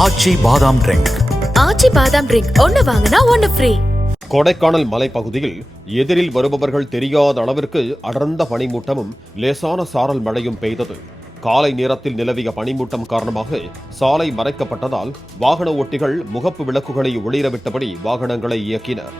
ஆச்சி பாதாம் ட்ரிங்க். ஆச்சி பாதாம் ட்ரிங்க் ஒன்னு வாங்கினா ஒன்னு ஃப்ரீ. கொடைக்கானல் மலைப்பகுதியில் எதிரில் வருபவர்கள் தெரியாத அளவிற்கு அடர்ந்த பனிமூட்டமும் லேசான சாரல் மழையும் பெய்தது. காலை நேரத்தில் நிலவிய பனிமூட்டம் காரணமாக சாலை மறைக்கப்பட்டதால் வாகன ஓட்டிகள் முகப்பு விளக்குகளை ஒளிரவிட்டபடி வாகனங்களை இயக்கினர்.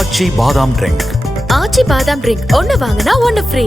ஆச்சி பாதாம் ட்ரிங்க். ஆச்சி பாதாம் ட்ரிங்க் ஒன்னு வாங்கினா ஒன்னு ஃப்ரீ.